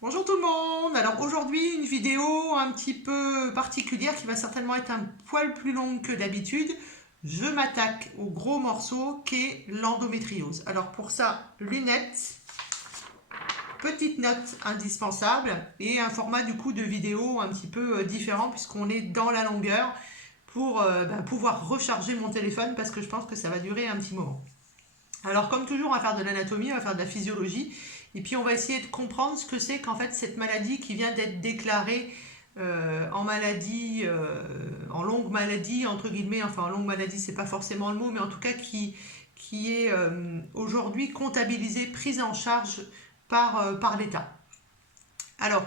Bonjour tout le monde. Alors aujourd'hui une vidéo un petit peu particulière qui va certainement être un poil plus longue que d'habitude. Je m'attaque au gros morceau qu'est l'endométriose. Alors pour ça, lunettes, petite note indispensable et un format du coup de vidéo un petit peu différent puisqu'on est dans la longueur pour pouvoir recharger mon téléphone parce que je pense que ça va durer un petit moment. Alors comme toujours, on va faire de l'anatomie, on va faire de la physiologie, et puis on va essayer de comprendre ce que c'est qu'en fait cette maladie qui vient d'être déclarée en maladie, en longue maladie, entre guillemets, enfin en longue maladie c'est pas forcément le mot, mais en tout cas qui est aujourd'hui comptabilisée, prise en charge par l'État. Alors,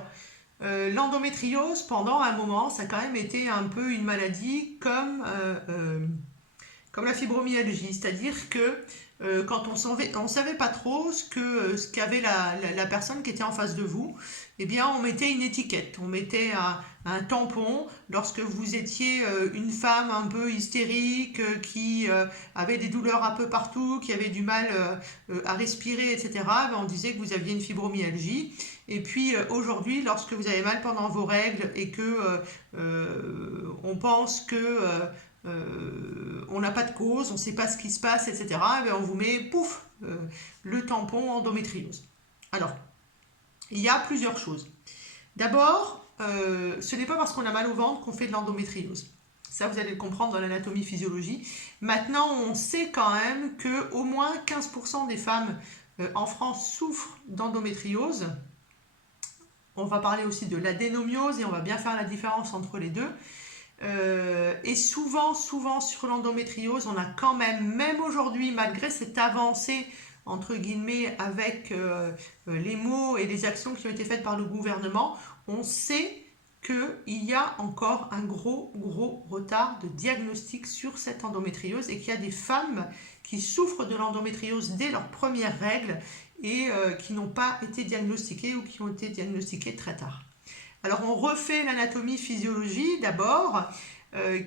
l'endométriose, pendant un moment, ça a quand même été un peu une maladie comme la fibromyalgie, c'est-à-dire que quand on savait pas trop ce qu'avait la personne qui était en face de vous, eh bien on mettait une étiquette, on mettait un tampon lorsque vous étiez une femme un peu hystérique, qui avait des douleurs un peu partout, qui avait du mal à respirer, etc. Ben, on disait que vous aviez une fibromyalgie. Et puis aujourd'hui, lorsque vous avez mal pendant vos règles et que on pense que on n'a pas de cause, on ne sait pas ce qui se passe, etc., et on vous met, pouf, le tampon endométriose. Alors, il y a plusieurs choses. D'abord, ce n'est pas parce qu'on a mal au ventre qu'on fait de l'endométriose. Ça, vous allez le comprendre dans l'anatomie physiologie. Maintenant, on sait quand même que au moins 15% des femmes en France souffrent d'endométriose. On va parler aussi de l'adénomiose et on va bien faire la différence entre les deux. Et souvent sur l'endométriose, on a quand même aujourd'hui, malgré cette avancée, entre guillemets, avec les mots et les actions qui ont été faites par le gouvernement, on sait qu'il y a encore un gros retard de diagnostic sur cette endométriose et qu'il y a des femmes qui souffrent de l'endométriose dès leurs premières règles et qui n'ont pas été diagnostiquées ou qui ont été diagnostiquées très tard. Alors on refait l'anatomie physiologie d'abord. Euh,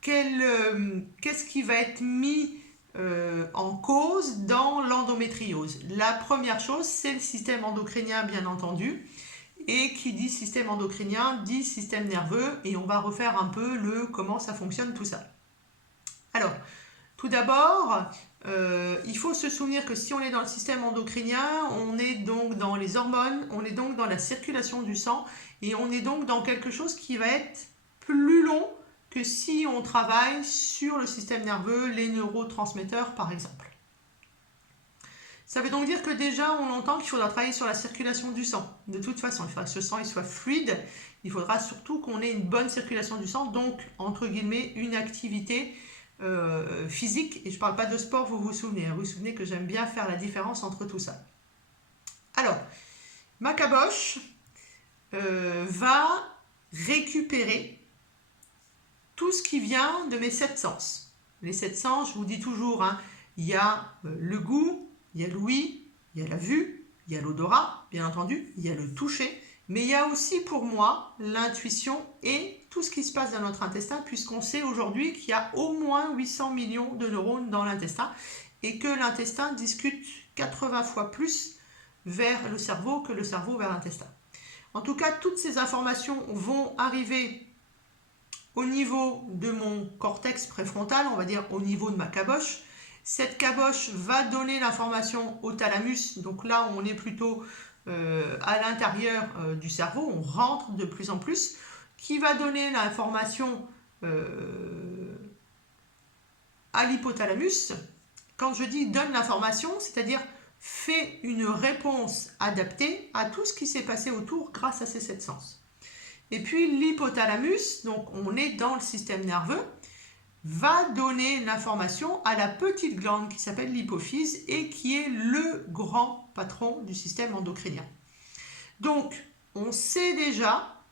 Qu'est-ce qui va être mis en cause dans l'endométriose? La première chose, c'est le système endocrinien, bien entendu. Et qui dit système endocrinien dit système nerveux. Et on va refaire un peu le comment ça fonctionne tout ça. Alors, tout d'abord, il faut se souvenir que si on est dans le système endocrinien, on est donc dans les hormones, on est donc dans la circulation du sang et on est donc dans quelque chose qui va être plus long que si on travaille sur le système nerveux, les neurotransmetteurs par exemple. Ça veut donc dire que déjà on entend qu'il faudra travailler sur la circulation du sang. De toute façon, il faudra que ce sang il soit fluide, il faudra surtout qu'on ait une bonne circulation du sang, donc entre guillemets une activité physique, et je ne parle pas de sport, vous vous souvenez, vous vous souvenez que j'aime bien faire la différence entre tout ça. Alors, ma caboche va récupérer tout ce qui vient de mes sept sens. Les sept sens, je vous dis toujours, hein, il y a le goût, il y a l'ouïe, il y a la vue, il y a l'odorat, bien entendu, il y a le toucher, mais il y a aussi pour moi l'intuition et tout ce qui se passe dans notre intestin, puisqu'on sait aujourd'hui qu'il y a au moins 800 millions de neurones dans l'intestin et que l'intestin discute 80 fois plus vers le cerveau que le cerveau vers l'intestin. En tout cas, toutes ces informations vont arriver au niveau de mon cortex préfrontal, on va dire au niveau de ma caboche. Cette caboche va donner l'information au thalamus, donc là on est plutôt à l'intérieur du cerveau, on rentre de plus en plus, qui va donner l'information à l'hypothalamus. Quand je dis donne l'information, c'est-à-dire fait une réponse adaptée à tout ce qui s'est passé autour grâce à ces sept sens. Et puis l'hypothalamus, donc on est dans le système nerveux, va donner l'information à la petite glande qui s'appelle l'hypophyse et qui est le grand patron du système endocrinien. Donc, on sait déjà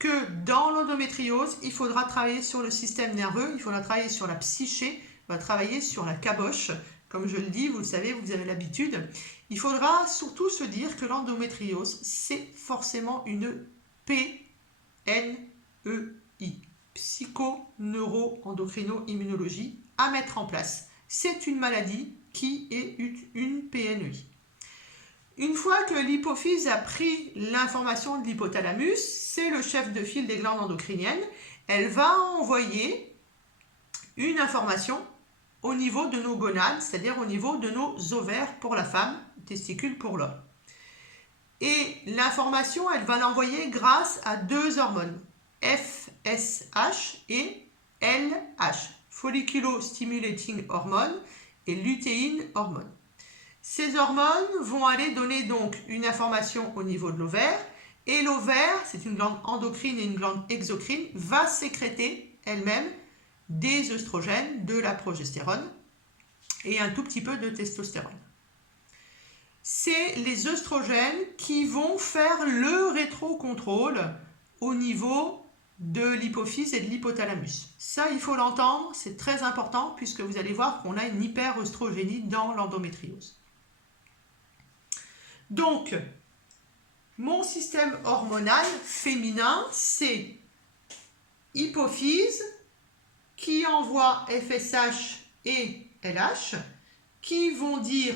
que dans l'endométriose, il faudra travailler sur le système nerveux, il faudra travailler sur la psyché, il faudra travailler sur la caboche. Comme je le dis, vous le savez, vous avez l'habitude. Il faudra surtout se dire que l'endométriose, c'est forcément une PNEI, psycho-neuro-endocrino-immunologie, à mettre en place. C'est une maladie qui est une PNEI. Une fois que l'hypophyse a pris l'information de l'hypothalamus, c'est le chef de file des glandes endocriniennes, elle va envoyer une information au niveau de nos gonades, c'est-à-dire au niveau de nos ovaires pour la femme, testicules pour l'homme. Et l'information, elle va l'envoyer grâce à deux hormones, FSH et LH, folliculo-stimulating hormone et lutéine hormone. Ces hormones vont aller donner donc une information au niveau de l'ovaire, et l'ovaire, c'est une glande endocrine et une glande exocrine, va sécréter elle-même des œstrogènes, de la progestérone et un tout petit peu de testostérone. C'est les œstrogènes qui vont faire le rétrocontrôle au niveau de l'hypophyse et de l'hypothalamus. Ça, il faut l'entendre, c'est très important puisque vous allez voir qu'on a une hyperœstrogénie dans l'endométriose. Donc, mon système hormonal féminin, c'est hypophyse qui envoie FSH et LH qui vont dire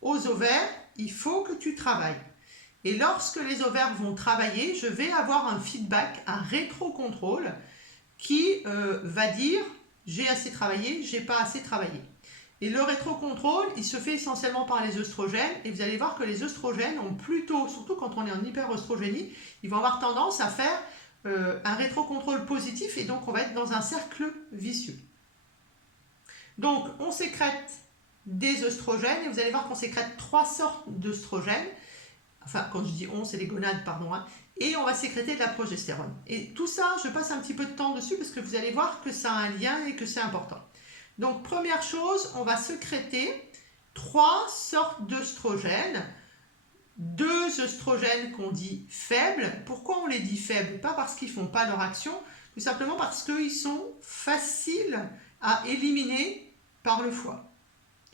aux ovaires, il faut que tu travailles. Et lorsque les ovaires vont travailler, je vais avoir un feedback, un rétrocontrôle qui va dire j'ai assez travaillé, j'ai pas assez travaillé. Et le rétrocontrôle, il se fait essentiellement par les œstrogènes. Et vous allez voir que les œstrogènes ont plutôt, surtout quand on est en hyperœstrogénie, ils vont avoir tendance à faire un rétrocontrôle positif et donc on va être dans un cercle vicieux. Donc on sécrète des œstrogènes et vous allez voir qu'on sécrète 3 sortes d'œstrogènes. Enfin, quand je dis on, c'est les gonades, pardon. Et on va sécréter de la progestérone. Et tout ça, je passe un petit peu de temps dessus parce que vous allez voir que ça a un lien et que c'est important. Donc, première chose, on va sécréter 3 sortes d'œstrogènes. 2 œstrogènes qu'on dit faibles. Pourquoi on les dit faibles? Pas parce qu'ils ne font pas leur action, tout simplement parce qu'ils sont faciles à éliminer par le foie.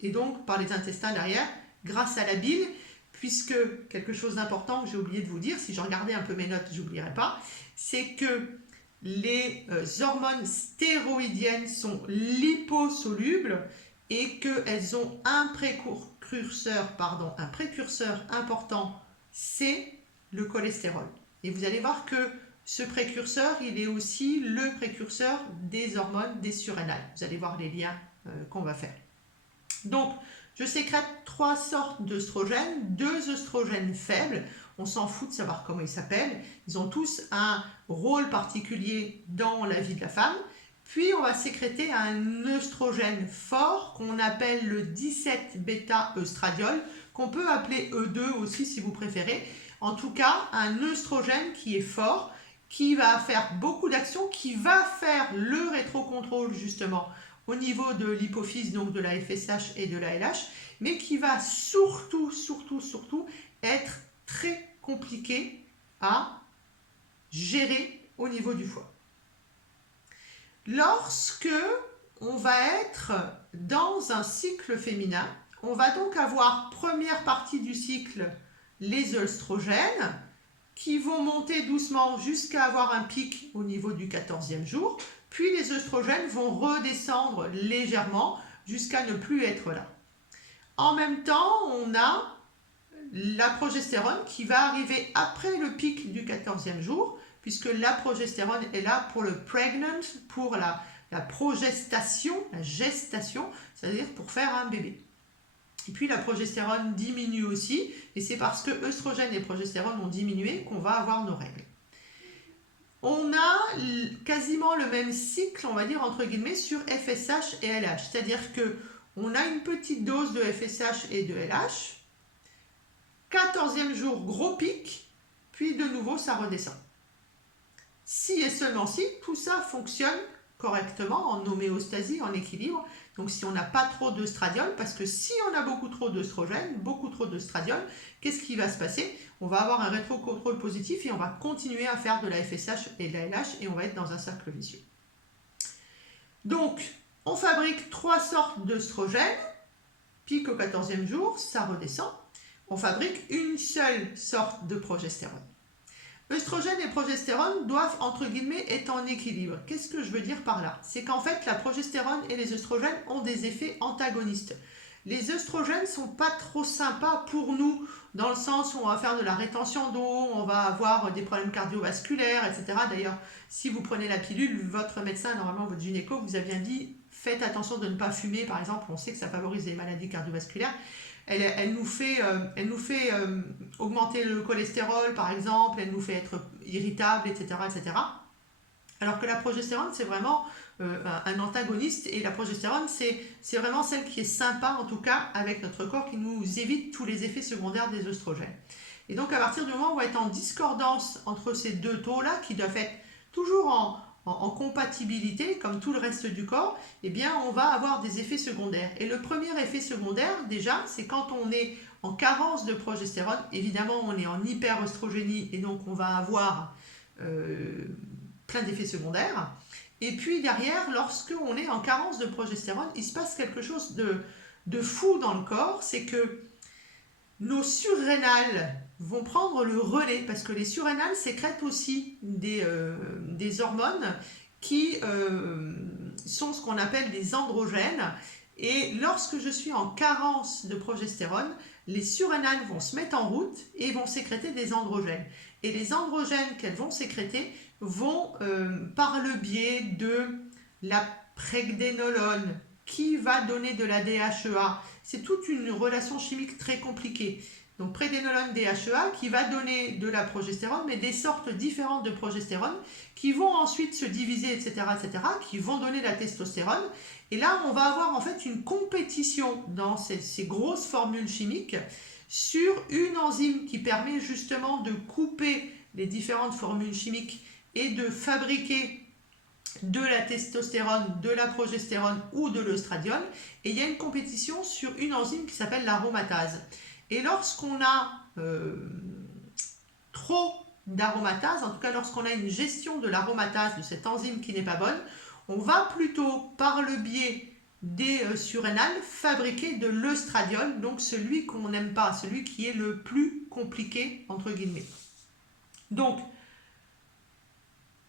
Et donc par les intestins derrière, grâce à la bile, puisque quelque chose d'important que j'ai oublié de vous dire, si je regardais un peu mes notes, je n'oublierai pas, c'est que les hormones stéroïdiennes sont liposolubles et qu'elles ont un précurseur important, c'est le cholestérol. Et vous allez voir que ce précurseur, il est aussi le précurseur des hormones des surrénales. Vous allez voir les liens qu'on va faire. Donc, je sécrète 3 sortes d'œstrogènes, 2 œstrogènes faibles. On s'en fout de savoir comment ils s'appellent. Ils ont tous un rôle particulier dans la vie de la femme. Puis, on va sécréter un œstrogène fort qu'on appelle le 17-bêta-œstradiol, qu'on peut appeler E2 aussi si vous préférez. En tout cas, un œstrogène qui est fort, qui va faire beaucoup d'actions, qui va faire le rétrocontrôle justement au niveau de l'hypophyse, donc de la FSH et de la LH, mais qui va surtout être très compliqué à gérer au niveau du foie. Lorsque on va être dans un cycle féminin, on va donc avoir première partie du cycle les œstrogènes qui vont monter doucement jusqu'à avoir un pic au niveau du 14e jour. Puis les œstrogènes vont redescendre légèrement jusqu'à ne plus être là. En même temps, on a la progestérone qui va arriver après le pic du 14e jour, puisque la progestérone est là pour le pregnant, pour la progestation, la gestation, c'est-à-dire pour faire un bébé. Et puis la progestérone diminue aussi, et c'est parce que œstrogène et progestérone ont diminué qu'on va avoir nos règles. On a quasiment le même cycle, on va dire entre guillemets, sur FSH et LH. C'est-à-dire qu'on a une petite dose de FSH et de LH. 14e jour, gros pic, puis de nouveau, ça redescend. Si et seulement si, tout ça fonctionne correctement, en homéostasie, en équilibre. Donc si on n'a pas trop d'œstradiol, parce que si on a beaucoup trop d'œstrogène, beaucoup trop d'œstradiol, qu'est-ce qui va se passer? On va avoir un rétrocontrôle positif et on va continuer à faire de la FSH et de la LH et on va être dans un cercle vicieux. Donc, on fabrique 3 sortes d'œstrogènes, pic au 14e jour, ça redescend. On fabrique une seule sorte de progestérone. Œstrogène et progestérone doivent, entre guillemets, être en équilibre. Qu'est-ce que je veux dire par là? C'est qu'en fait, la progestérone et les œstrogènes ont des effets antagonistes. Les œstrogènes ne sont pas trop sympas pour nous dans le sens où on va faire de la rétention d'eau, on va avoir des problèmes cardiovasculaires, etc. D'ailleurs, si vous prenez la pilule, votre médecin, normalement votre gynéco, vous a bien dit, faites attention de ne pas fumer, par exemple, on sait que ça favorise les maladies cardiovasculaires. Elle nous fait augmenter le cholestérol, par exemple, elle nous fait être irritable, etc., etc. Alors que la progestérone, c'est vraiment un antagoniste, et la progestérone, c'est vraiment celle qui est sympa, en tout cas, avec notre corps, qui nous évite tous les effets secondaires des œstrogènes. Et donc, à partir du moment où on va être en discordance entre ces deux taux-là, qui doivent être toujours en compatibilité, comme tout le reste du corps, eh bien, on va avoir des effets secondaires. Et le premier effet secondaire, déjà, c'est quand on est en carence de progestérone. Évidemment, on est en hyperœstrogénie, et donc on va avoir plein d'effets secondaires. Et puis derrière, lorsque on est en carence de progestérone, il se passe quelque chose de fou dans le corps, c'est que nos surrénales vont prendre le relais, parce que les surrénales sécrètent aussi des hormones qui sont ce qu'on appelle des androgènes. Et lorsque je suis en carence de progestérone, les surrénales vont se mettre en route et vont sécréter des androgènes. Et les androgènes qu'elles vont sécréter vont, par le biais de la pregnénolone, qui va donner de la DHEA. C'est toute une relation chimique très compliquée. Donc pregnénolone, DHEA, qui va donner de la progestérone, mais des sortes différentes de progestérone, qui vont ensuite se diviser, etc., qui vont donner la testostérone. Et là, on va avoir en fait une compétition dans ces grosses formules chimiques sur une enzyme qui permet justement de couper les différentes formules chimiques et de fabriquer de la testostérone, de la progestérone ou de l'œstradiol. Et il y a une compétition sur une enzyme qui s'appelle l'aromatase. Et lorsqu'on a trop d'aromatase, en tout cas lorsqu'on a une gestion de l'aromatase de cette enzyme qui n'est pas bonne, on va plutôt, par le biais des surrénales, fabriquer de l'œstradiol, donc celui qu'on n'aime pas, celui qui est le plus compliqué, entre guillemets. Donc,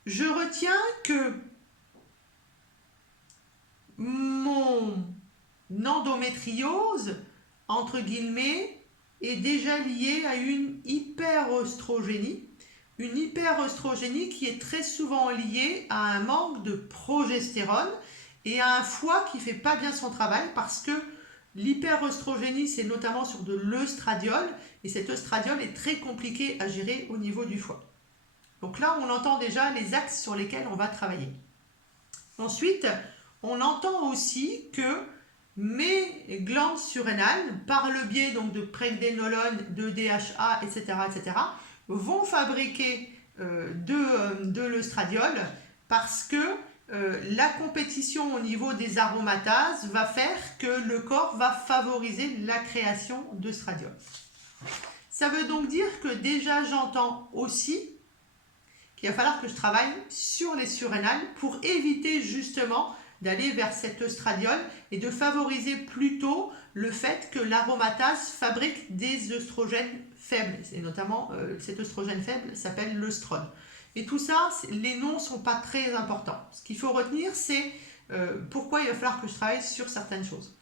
je retiens que mon endométriose, entre guillemets, est déjà liée à une hyperœstrogénie. Une hyperœstrogénie qui est très souvent liée à un manque de progestérone et à un foie qui ne fait pas bien son travail, parce que l'hyperœstrogénie, c'est notamment sur de l'œstradiol, et cet œstradiol est très compliqué à gérer au niveau du foie. Donc là, on entend déjà les axes sur lesquels on va travailler. Ensuite, on entend aussi que mes glandes surrénales, par le biais donc de pregnénolone, de DHA, etc., vont fabriquer de l'œstradiol, parce que la compétition au niveau des aromatases va faire que le corps va favoriser la création d'œstradiol. Ça veut donc dire que déjà j'entends aussi qu'il va falloir que je travaille sur les surrénales pour éviter justement d'aller vers cet œstradiol et de favoriser plutôt le fait que l'aromatase fabrique des œstrogènes faibles. Et notamment, cet œstrogène faible s'appelle l'œstrone. Et tout ça, les noms ne sont pas très importants. Ce qu'il faut retenir, c'est pourquoi il va falloir que je travaille sur certaines choses.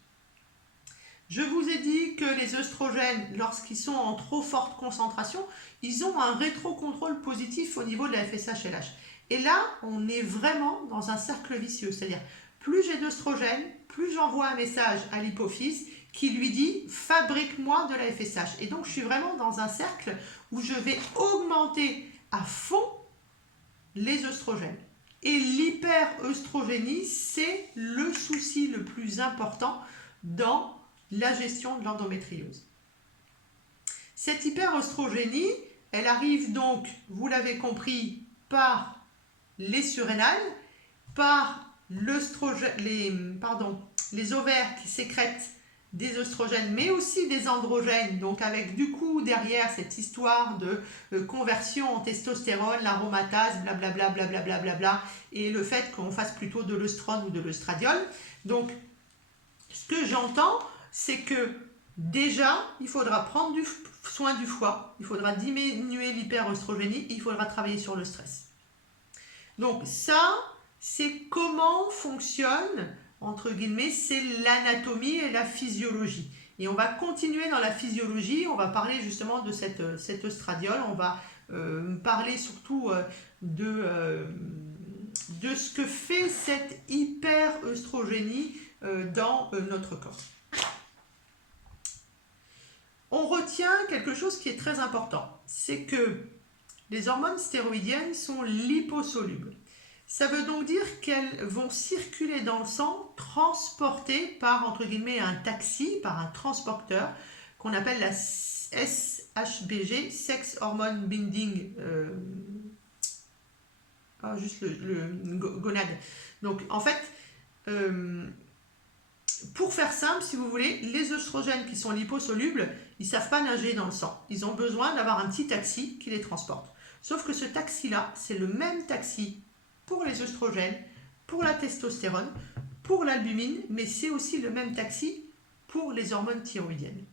Je vous ai dit que les œstrogènes, lorsqu'ils sont en trop forte concentration, ils ont un rétrocontrôle positif au niveau de la FSH-LH. Et là, on est vraiment dans un cercle vicieux. C'est-à-dire, plus j'ai d'œstrogènes, plus j'envoie un message à l'hypophyse qui lui dit « fabrique-moi de la FSH ». Et donc, je suis vraiment dans un cercle où je vais augmenter à fond les œstrogènes. Et l'hyperœstrogénie, c'est le souci le plus important dans la gestion de l'endométriose. Cette hyperœstrogénie, elle arrive donc, vous l'avez compris, par les surrénales, par les ovaires qui sécrètent des œstrogènes, mais aussi des androgènes, donc avec du coup derrière cette histoire de conversion en testostérone, l'aromatase, blablabla, blablabla, et le fait qu'on fasse plutôt de l'œstrone ou de l'œstradiol. Donc, ce que j'entends, c'est que déjà, il faudra prendre soin du foie, il faudra diminuer l'hyperœstrogénie, il faudra travailler sur le stress. Donc ça, c'est comment fonctionne, entre guillemets, c'est l'anatomie et la physiologie. Et on va continuer dans la physiologie, on va parler justement de cet œstradiol, on va parler surtout de ce que fait cette hyperœstrogénie dans notre corps. On retient quelque chose qui est très important, c'est que les hormones stéroïdiennes sont liposolubles. Ça veut donc dire qu'elles vont circuler dans le sang, transportées par, entre guillemets, un taxi, par un transporteur, qu'on appelle la SHBG, Sex Hormone Binding, juste le gonade. Donc, en fait, pour faire simple, si vous voulez, les œstrogènes qui sont liposolubles, ils ne savent pas nager dans le sang. Ils ont besoin d'avoir un petit taxi qui les transporte. Sauf que ce taxi-là, c'est le même taxi pour les œstrogènes, pour la testostérone, pour l'albumine, mais c'est aussi le même taxi pour les hormones thyroïdiennes.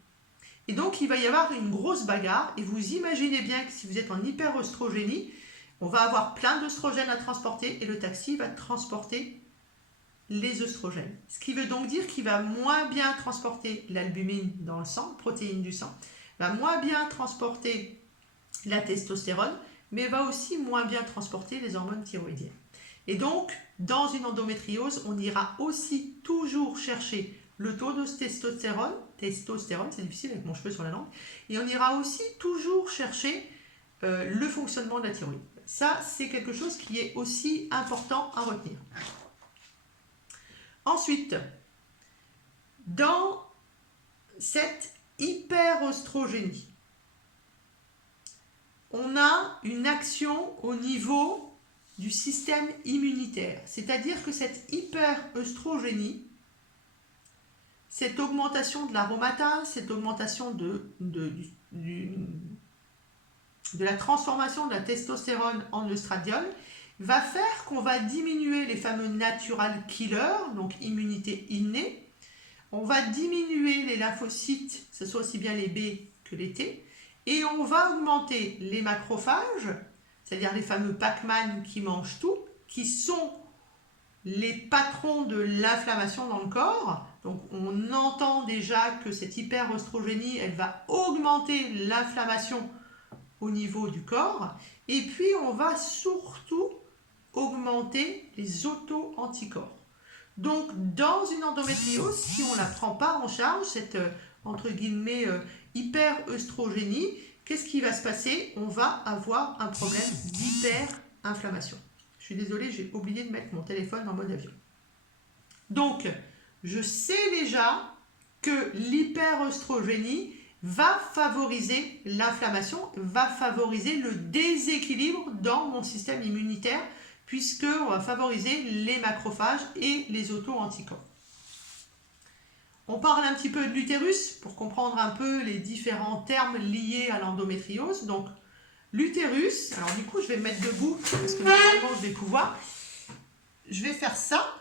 Et donc, il va y avoir une grosse bagarre, et vous imaginez bien que si vous êtes en hyperœstrogénie, on va avoir plein d'œstrogènes à transporter, et le taxi va transporter les œstrogènes. Ce qui veut donc dire qu'il va moins bien transporter l'albumine dans le sang, protéine du sang, va moins bien transporter la testostérone, mais va aussi moins bien transporter les hormones thyroïdiennes. Et donc, dans une endométriose, on ira aussi toujours chercher le taux de testostérone, c'est difficile avec mon cheveu sur la langue, et on ira aussi toujours chercher le fonctionnement de la thyroïde. Ça, c'est quelque chose qui est aussi important à retenir. Ensuite, dans cette hyperœstrogénie, on a une action au niveau du système immunitaire. C'est-à-dire que cette hyperœstrogénie, cette augmentation de l'aromatase, cette augmentation de la transformation de la testostérone en œstradiol, va faire qu'on va diminuer les fameux natural killers, donc immunité innée. On va diminuer les lymphocytes, que ce soit aussi bien les B que les T, et on va augmenter les macrophages, c'est-à-dire les fameux Pac-Man qui mangent tout, qui sont les patrons de l'inflammation dans le corps. Donc on entend déjà que cette hyperœstrogénie, elle va augmenter l'inflammation au niveau du corps, et puis on va surtout augmenter les auto-anticorps. Donc dans une endométriose, si on ne la prend pas en charge, cette entre guillemets hyperœstrogénie, qu'est-ce qui va se passer? On va avoir un problème d'hyperinflammation. Je suis désolée, j'ai oublié de mettre mon téléphone en mode avion. Donc, je sais déjà que l'hyperœstrogénie va favoriser l'inflammation, va favoriser le déséquilibre dans mon système immunitaire, puisqu'on va favoriser les macrophages et les auto-anticorps. On parle un petit peu de l'utérus pour comprendre un peu les différents termes liés à l'endométriose. Donc, l'utérus, alors du coup, je vais me mettre debout parce que normalement, je vais pouvoir. Je vais faire ça.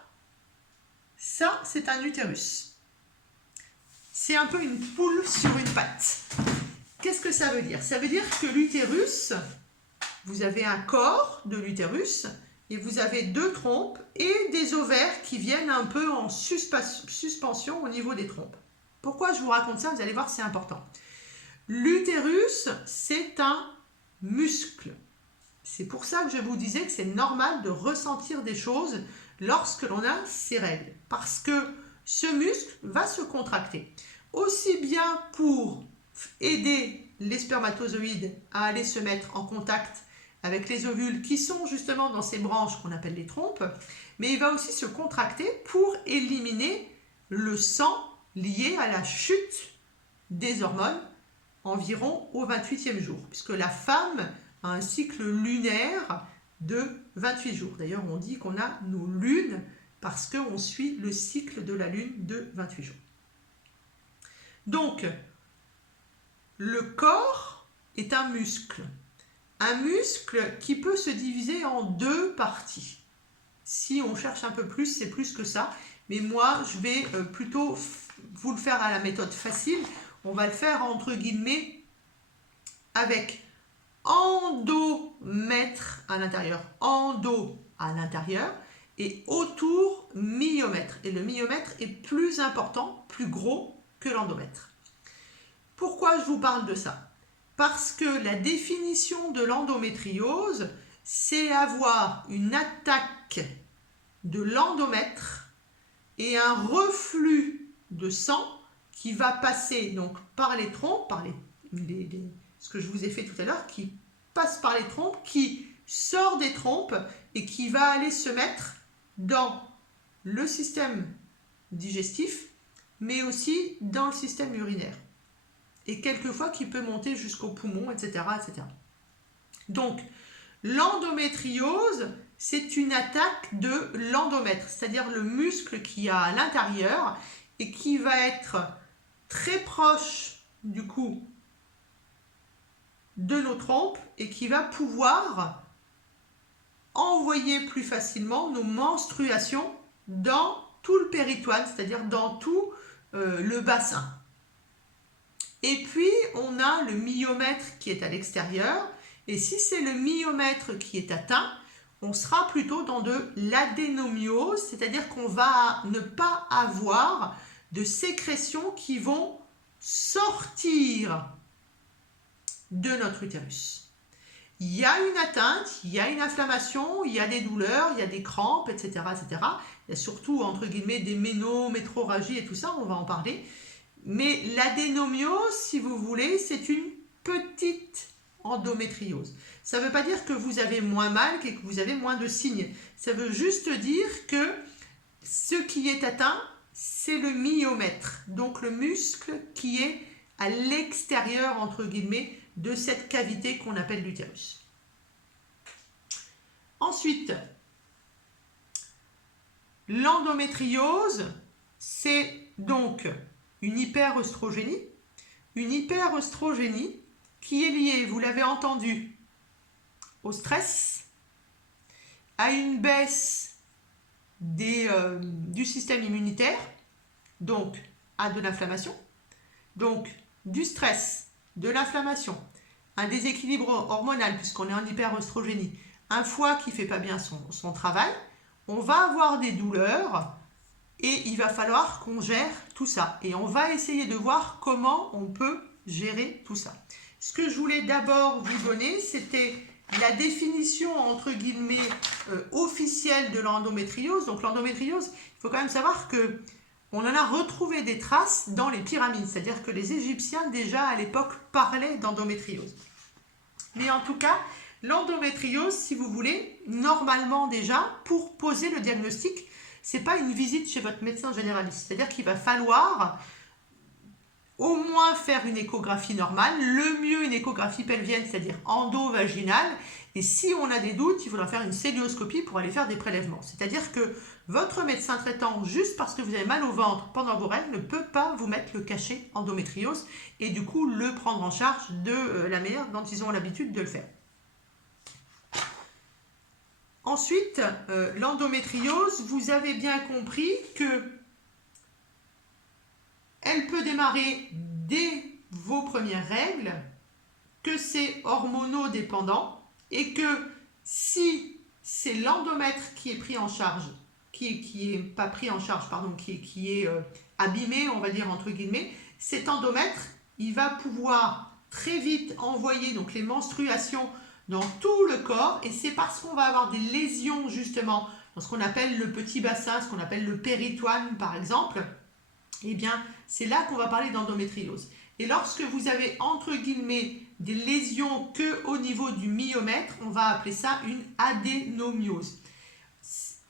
Ça, c'est un utérus. C'est un peu une poule sur une patte. Qu'est-ce que ça veut dire? Ça veut dire que l'utérus, vous avez un corps de l'utérus et vous avez deux trompes et des ovaires qui viennent un peu en suspension au niveau des trompes. Pourquoi je vous raconte ça? Vous allez voir, c'est important. L'utérus, c'est un muscle. C'est pour ça que je vous disais que c'est normal de ressentir des choses lorsque l'on a ces règles. Parce que ce muscle va se contracter. Aussi bien pour aider les spermatozoïdes à aller se mettre en contact avec les ovules qui sont justement dans ces branches qu'on appelle les trompes, mais il va aussi se contracter pour éliminer le sang lié à la chute des hormones environ au 28e jour, puisque la femme a un cycle lunaire de 28 jours. D'ailleurs, on dit qu'on a nos lunes parce qu'on suit le cycle de la lune de 28 jours. Donc, le corps est un muscle. Un muscle qui peut se diviser en deux parties. Si on cherche un peu plus, c'est plus que ça. Mais moi, je vais plutôt vous le faire à la méthode facile. On va le faire entre guillemets avec endomètre à l'intérieur. Endo à l'intérieur et autour myomètre. Et le myomètre est plus important, plus gros que l'endomètre. Pourquoi je vous parle de ça? Parce que la définition de l'endométriose, c'est avoir une attaque de l'endomètre et un reflux de sang qui va passer donc par les trompes, par ce que je vous ai fait tout à l'heure, qui passe par les trompes, qui sort des trompes et qui va aller se mettre dans le système digestif, mais aussi dans le système urinaire. Et quelquefois qui peut monter jusqu'au poumon, etc., etc. Donc, l'endométriose, c'est une attaque de l'endomètre, c'est-à-dire le muscle qui a à l'intérieur et qui va être très proche, du coup, de nos trompes et qui va pouvoir envoyer plus facilement nos menstruations dans tout le péritoine, c'est-à-dire dans tout le bassin. Et puis, on a le myomètre qui est à l'extérieur. Et si c'est le myomètre qui est atteint, on sera plutôt dans de l'adénomiose, c'est-à-dire qu'on va ne pas avoir de sécrétions qui vont sortir de notre utérus. Il y a une atteinte, il y a une inflammation, il y a des douleurs, il y a des crampes, etc., etc. Il y a surtout, entre guillemets, des ménorragies et tout ça, on va en parler. Mais l'adénomiose, si vous voulez, c'est une petite endométriose. Ça ne veut pas dire que vous avez moins mal et que vous avez moins de signes. Ça veut juste dire que ce qui est atteint, c'est le myomètre, donc le muscle qui est à l'extérieur, entre guillemets, de cette cavité qu'on appelle l'utérus. Ensuite, l'endométriose, c'est donc une hyperœstrogénie. Une hyperœstrogénie qui est liée, vous l'avez entendu, au stress, à une baisse du système immunitaire, donc à de l'inflammation. Donc du stress, de l'inflammation, un déséquilibre hormonal puisqu'on est en hyperœstrogénie, un foie qui ne fait pas bien son travail, on va avoir des douleurs et il va falloir qu'on gère tout ça. Et on va essayer de voir comment on peut gérer tout ça. Ce que je voulais d'abord vous donner, c'était la définition entre guillemets officielle de l'endométriose. Donc l'endométriose, il faut quand même savoir que on en a retrouvé des traces dans les pyramides, c'est-à-dire que les Égyptiens déjà à l'époque parlaient d'endométriose. Mais en tout cas, l'endométriose, si vous voulez, normalement déjà, pour poser le diagnostic, c'est pas une visite chez votre médecin généraliste. C'est-à-dire qu'il va falloir au moins faire une échographie normale, le mieux une échographie pelvienne, c'est-à-dire endo-vaginale, et si on a des doutes, il faudra faire une célioscopie pour aller faire des prélèvements. C'est-à-dire que votre médecin traitant, juste parce que vous avez mal au ventre pendant vos règles, ne peut pas vous mettre le cachet endométriose et du coup le prendre en charge de la manière dont ils ont l'habitude de le faire. Ensuite, l'endométriose, vous avez bien compris que elle peut démarrer dès vos premières règles, que c'est hormonodépendant et que si c'est l'endomètre qui est pris en charge, qui est abîmé, on va dire entre guillemets, cet endomètre, il va pouvoir très vite envoyer donc les menstruations dans tout le corps et c'est parce qu'on va avoir des lésions justement dans ce qu'on appelle le petit bassin, ce qu'on appelle le péritoine par exemple, eh bien c'est là qu'on va parler d'endométriose. Et lorsque vous avez entre guillemets des lésions que au niveau du myomètre, on va appeler ça une adénomiose.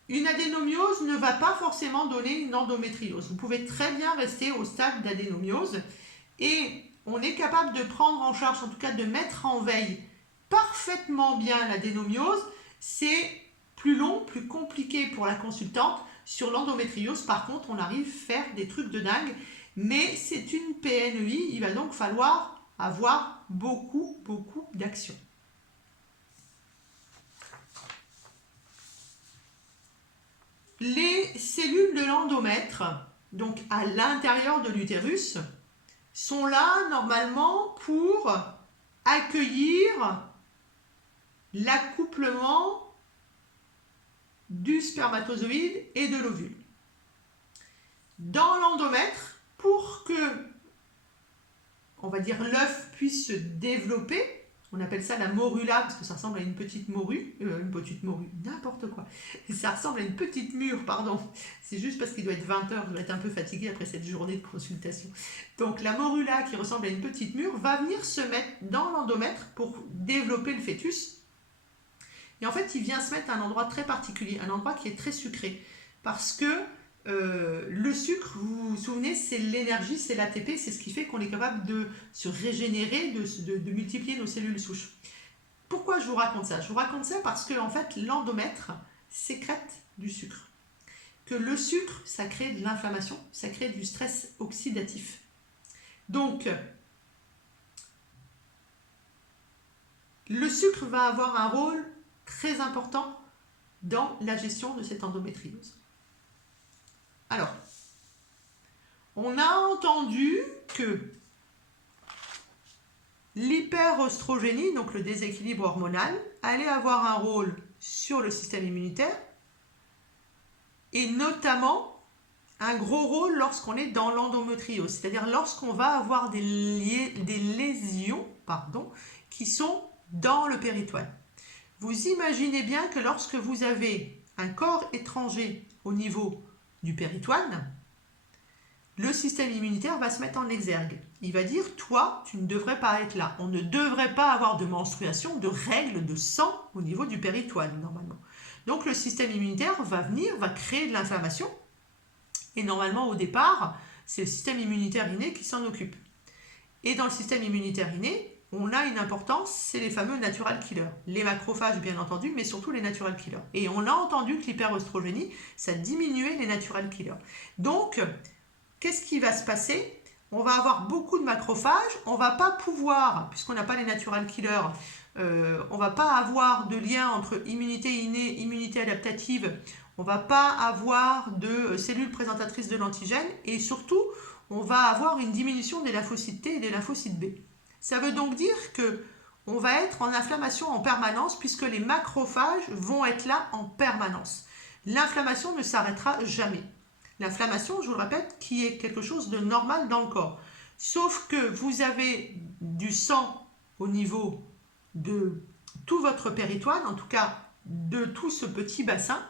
Une adénomiose ne va pas forcément donner une endométriose. Vous pouvez très bien rester au stade d'adénomiose et on est capable de prendre en charge, en tout cas de mettre en veille parfaitement bien l'adénomiose. C'est plus long, plus compliqué pour la consultante. Sur l'endométriose, par contre, on arrive à faire des trucs de dingue, mais c'est une PNEI, il va donc falloir avoir beaucoup d'actions. Les cellules de l'endomètre, donc à l'intérieur de l'utérus, sont là normalement pour accueillir l'accouplement du spermatozoïde et de l'ovule. Dans l'endomètre, pour que on va dire, l'œuf puisse se développer. On appelle ça la morula parce que ça ressemble à une petite morue, n'importe quoi. Ça ressemble à une petite mûre, pardon. C'est juste parce qu'il doit être 20 heures, je dois être un peu fatigué après cette journée de consultation. Donc la morula qui ressemble à une petite mûre va venir se mettre dans l'endomètre pour développer le fœtus. Et en fait, il vient se mettre à un endroit très particulier, un endroit qui est très sucré. Parce que le sucre, vous vous souvenez, c'est l'énergie, c'est l'ATP, c'est ce qui fait qu'on est capable de se régénérer, de multiplier nos cellules souches. Pourquoi je vous raconte ça? Je vous raconte ça parce que en fait, l'endomètre sécrète du sucre. Que le sucre, ça crée de l'inflammation, ça crée du stress oxydatif. Donc, le sucre va avoir un rôle très important dans la gestion de cette endométriose. Alors, on a entendu que l'hyperostrogénie, donc le déséquilibre hormonal, allait avoir un rôle sur le système immunitaire et notamment un gros rôle lorsqu'on est dans l'endométriose, c'est-à-dire lorsqu'on va avoir des lésions qui sont dans le péritoine. Vous imaginez bien que lorsque vous avez un corps étranger au niveau du péritoine, le système immunitaire va se mettre en exergue. Il va dire, toi, tu ne devrais pas être là. On ne devrait pas avoir de menstruation, de règles, de sang au niveau du péritoine, normalement. Donc le système immunitaire va venir, va créer de l'inflammation. Et normalement, au départ, c'est le système immunitaire inné qui s'en occupe. Et dans le système immunitaire inné, on a une importance, c'est les fameux natural killers. Les macrophages, bien entendu, mais surtout les natural killers. Et on a entendu que l'hyperostrogénie, ça diminuait les natural killers. Donc, qu'est-ce qui va se passer? On va avoir beaucoup de macrophages, on ne va pas pouvoir, puisqu'on n'a pas les natural killers, on ne va pas avoir de lien entre immunité innée, immunité adaptative, on ne va pas avoir de cellules présentatrices de l'antigène, et surtout, on va avoir une diminution des lymphocytes T et des lymphocytes B. Ça veut donc dire qu'on va être en inflammation en permanence puisque les macrophages vont être là en permanence. L'inflammation ne s'arrêtera jamais. L'inflammation, je vous le répète, qui est quelque chose de normal dans le corps. Sauf que vous avez du sang au niveau de tout votre péritoine, en tout cas de tout ce petit bassin,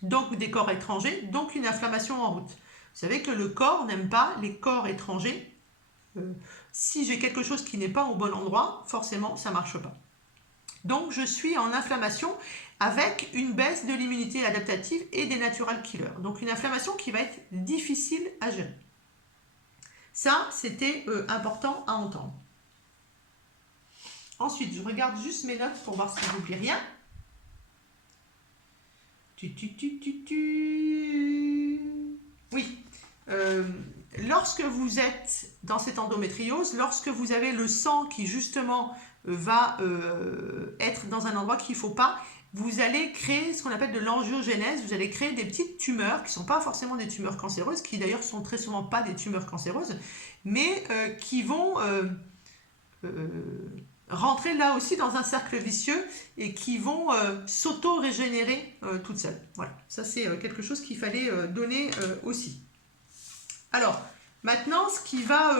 donc des corps étrangers, donc une inflammation en route. Vous savez que le corps n'aime pas les corps étrangers. Si j'ai quelque chose qui n'est pas au bon endroit, forcément, ça ne marche pas. Donc, je suis en inflammation avec une baisse de l'immunité adaptative et des natural killers. Donc, une inflammation qui va être difficile à gérer. Ça, c'était important à entendre. Ensuite, je regarde juste mes notes pour voir si je n'oublie rien. Oui. Lorsque vous êtes dans cette endométriose, lorsque vous avez le sang qui justement va être dans un endroit qu'il ne faut pas, vous allez créer ce qu'on appelle de l'angiogénèse, vous allez créer des petites tumeurs qui ne sont pas forcément des tumeurs cancéreuses, qui d'ailleurs sont très souvent pas des tumeurs cancéreuses, mais qui vont rentrer là aussi dans un cercle vicieux et qui vont s'auto-régénérer toutes seules. Voilà, ça c'est quelque chose qu'il fallait donner aussi. Alors, maintenant, ce qui va,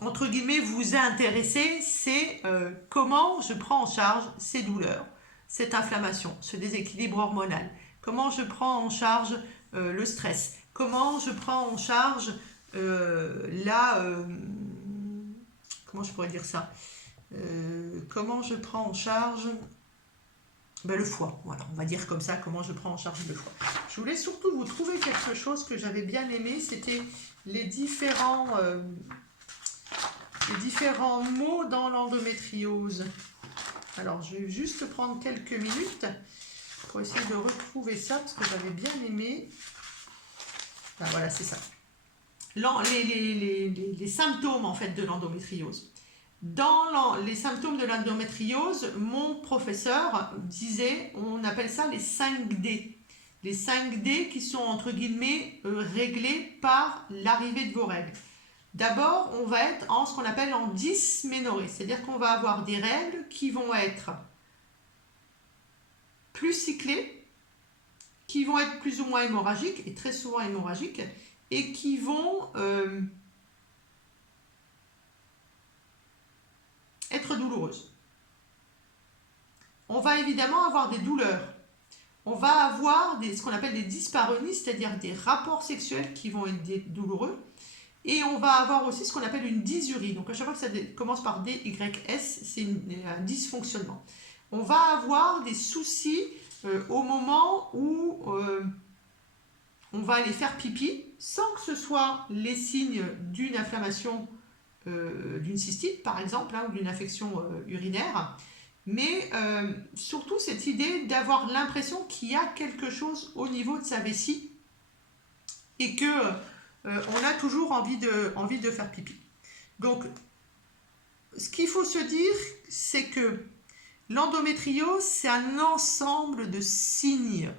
entre guillemets, vous intéresser, c'est comment je prends en charge ces douleurs, cette inflammation, ce déséquilibre hormonal. Comment je prends en charge le stress. Comment je prends en charge comment je pourrais dire ça? Comment je prends en charge le foie, voilà, on va dire comme ça, comment je prends en charge le foie. Je voulais surtout vous trouver quelque chose que j'avais bien aimé, c'était les différents mots dans l'endométriose. Alors, je vais juste prendre quelques minutes pour essayer de retrouver ça, parce que j'avais bien aimé. Ah, voilà, c'est ça. Les symptômes, en fait, de l'endométriose. Dans les symptômes de l'endométriose, mon professeur disait, on appelle ça les 5D. Les 5D qui sont entre guillemets réglés par l'arrivée de vos règles. D'abord, on va être en ce qu'on appelle en dysménorrhée, c'est-à-dire qu'on va avoir des règles qui vont être plus cyclées, qui vont être plus ou moins hémorragiques, et très souvent hémorragiques, et qui vont être douloureuse. On va évidemment avoir des douleurs. On va avoir ce qu'on appelle des dyspareunies, c'est-à-dire des rapports sexuels qui vont être douloureux. Et on va avoir aussi ce qu'on appelle une dysurie. Donc à chaque fois que ça commence par DYS, c'est un dysfonctionnement. On va avoir des soucis au moment où on va aller faire pipi, sans que ce soit les signes d'une inflammation, d'une cystite par exemple, ou d'une infection urinaire. Mais surtout cette idée d'avoir l'impression qu'il y a quelque chose au niveau de sa vessie et que on a toujours envie de faire pipi. Donc, ce qu'il faut se dire, c'est que l'endométriose, c'est un ensemble de signes.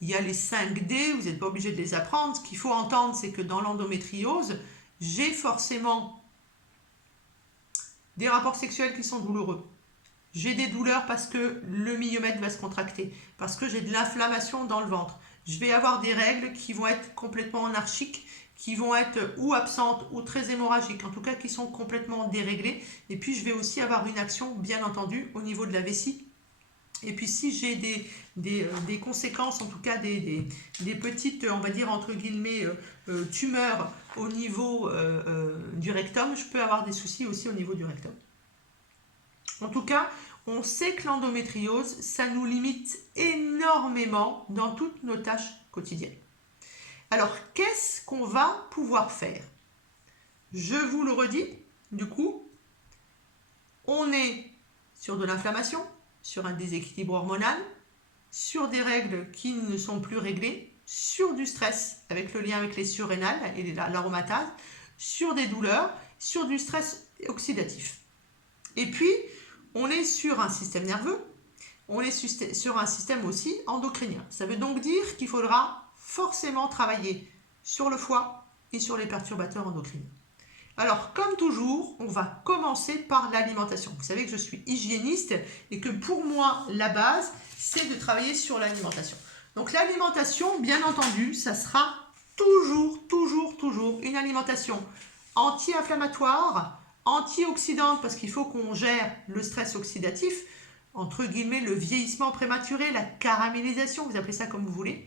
Il y a les 5D, vous n'êtes pas obligé de les apprendre. Ce qu'il faut entendre, c'est que dans l'endométriose, j'ai forcément des rapports sexuels qui sont douloureux. J'ai des douleurs parce que le myomètre va se contracter, parce que j'ai de l'inflammation dans le ventre. Je vais avoir des règles qui vont être complètement anarchiques, qui vont être ou absentes ou très hémorragiques, en tout cas qui sont complètement déréglées. Et puis je vais aussi avoir une action, bien entendu, au niveau de la vessie. Et puis si j'ai des conséquences, en tout cas des petites, on va dire entre guillemets, tumeurs au niveau du rectum, je peux avoir des soucis aussi au niveau du rectum. En tout cas, on sait que l'endométriose, ça nous limite énormément dans toutes nos tâches quotidiennes. Alors, qu'est-ce qu'on va pouvoir faire? Je vous le redis, du coup, on est sur de l'inflammation, sur un déséquilibre hormonal, sur des règles qui ne sont plus réglées, sur du stress avec le lien avec les surrénales et l'aromatase, sur des douleurs, sur du stress oxydatif. Et puis, on est sur un système nerveux, on est sur un système aussi endocrinien. Ça veut donc dire qu'il faudra forcément travailler sur le foie et sur les perturbateurs endocriniens. Alors, comme toujours, on va commencer par l'alimentation. Vous savez que je suis hygiéniste et que pour moi, la base, c'est de travailler sur l'alimentation. Donc, l'alimentation, bien entendu, ça sera toujours une alimentation anti-inflammatoire, antioxydante, parce qu'il faut qu'on gère le stress oxydatif, entre guillemets, le vieillissement prématuré, la caramélisation, vous appelez ça comme vous voulez.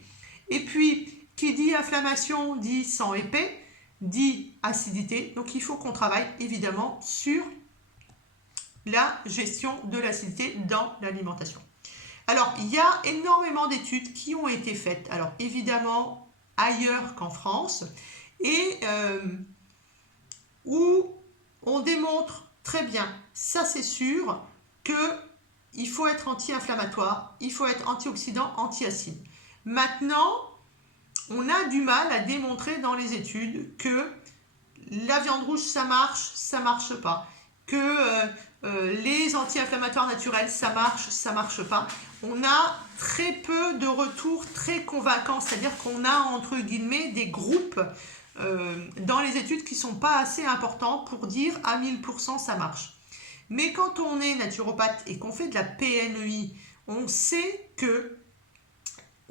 Et puis, qui dit inflammation, dit sang épais, dit acidité. Donc, il faut qu'on travaille évidemment sur la gestion de l'acidité dans l'alimentation. Alors, il y a énormément d'études qui ont été faites, alors évidemment ailleurs qu'en France, et où on démontre très bien, ça c'est sûr, qu'il faut être anti-inflammatoire, il faut être antioxydant, anti-acide. Maintenant, on a du mal à démontrer dans les études que la viande rouge ça marche pas, que les anti-inflammatoires naturels ça marche pas. On a très peu de retours très convaincants, c'est-à-dire qu'on a entre guillemets des groupes dans les études qui sont pas assez importants pour dire à 1000% ça marche. Mais quand on est naturopathe et qu'on fait de la PNEI, on sait que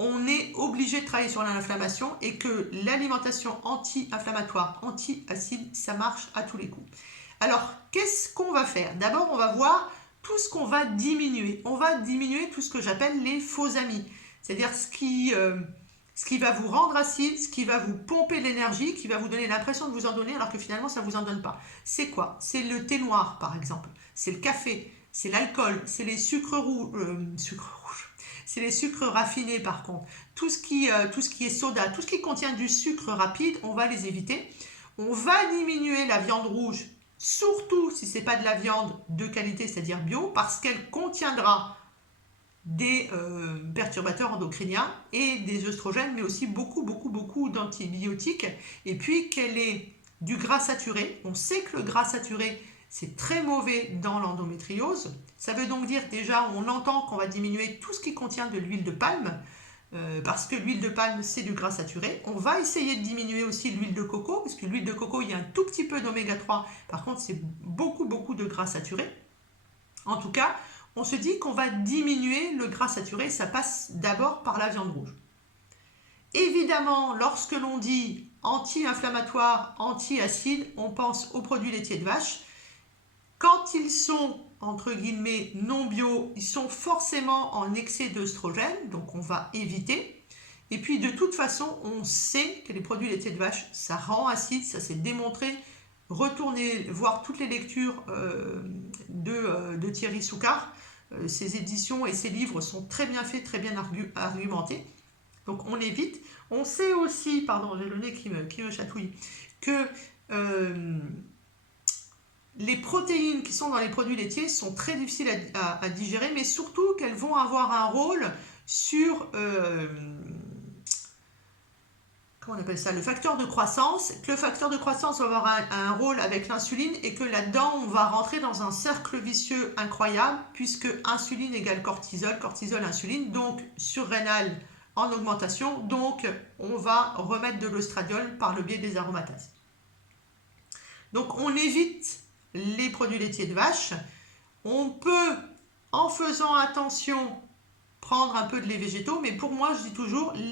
on est obligé de travailler sur l'inflammation et que l'alimentation anti-inflammatoire, anti-acide, ça marche à tous les coups. Alors, qu'est-ce qu'on va faire? D'abord, on va voir tout ce qu'on va diminuer. On va diminuer tout ce que j'appelle les faux amis. C'est-à-dire ce qui va vous rendre acide, ce qui va vous pomper l'énergie, qui va vous donner l'impression de vous en donner alors que finalement, ça ne vous en donne pas. C'est quoi? C'est le thé noir, par exemple. C'est le café. C'est l'alcool. C'est les sucres rouges. C'est les sucres raffinés par contre. Tout ce qui est soda, tout ce qui contient du sucre rapide, on va les éviter. On va diminuer la viande rouge, surtout si ce n'est pas de la viande de qualité, c'est-à-dire bio, parce qu'elle contiendra des perturbateurs endocriniens et des œstrogènes, mais aussi beaucoup d'antibiotiques. Et puis qu'elle est du gras saturé. On sait que le gras saturé, c'est très mauvais dans l'endométriose. Ça veut donc dire déjà, on entend qu'on va diminuer tout ce qui contient de l'huile de palme, parce que l'huile de palme, c'est du gras saturé. On va essayer de diminuer aussi l'huile de coco, parce que l'huile de coco, il y a un tout petit peu d'oméga 3. Par contre, c'est beaucoup de gras saturé. En tout cas, on se dit qu'on va diminuer le gras saturé. Ça passe d'abord par la viande rouge. Évidemment, lorsque l'on dit anti-inflammatoire, anti-acide, on pense aux produits laitiers de vache. Quand ils sont, entre guillemets, non bio, ils sont forcément en excès d'œstrogène, donc on va éviter. Et puis de toute façon, on sait que les produits laitiers de vache, ça rend acide, ça s'est démontré. Retournez voir toutes les lectures de Thierry Soucard. Ses éditions et ses livres sont très bien faits, très bien argumentés. Donc on évite. On sait aussi, pardon, j'ai le nez qui me chatouille, que les protéines qui sont dans les produits laitiers sont très difficiles à digérer, mais surtout qu'elles vont avoir un rôle sur comment on appelle ça, le facteur de croissance, que le facteur de croissance va avoir un rôle avec l'insuline et que là-dedans, on va rentrer dans un cercle vicieux incroyable puisque insuline égale cortisol, cortisol, insuline, donc surrénal en augmentation, donc on va remettre de l'œstradiol par le biais des aromatases. Donc on évite les produits laitiers de vache. On peut, en faisant attention, prendre un peu de lait végétaux, mais pour moi, je dis toujours,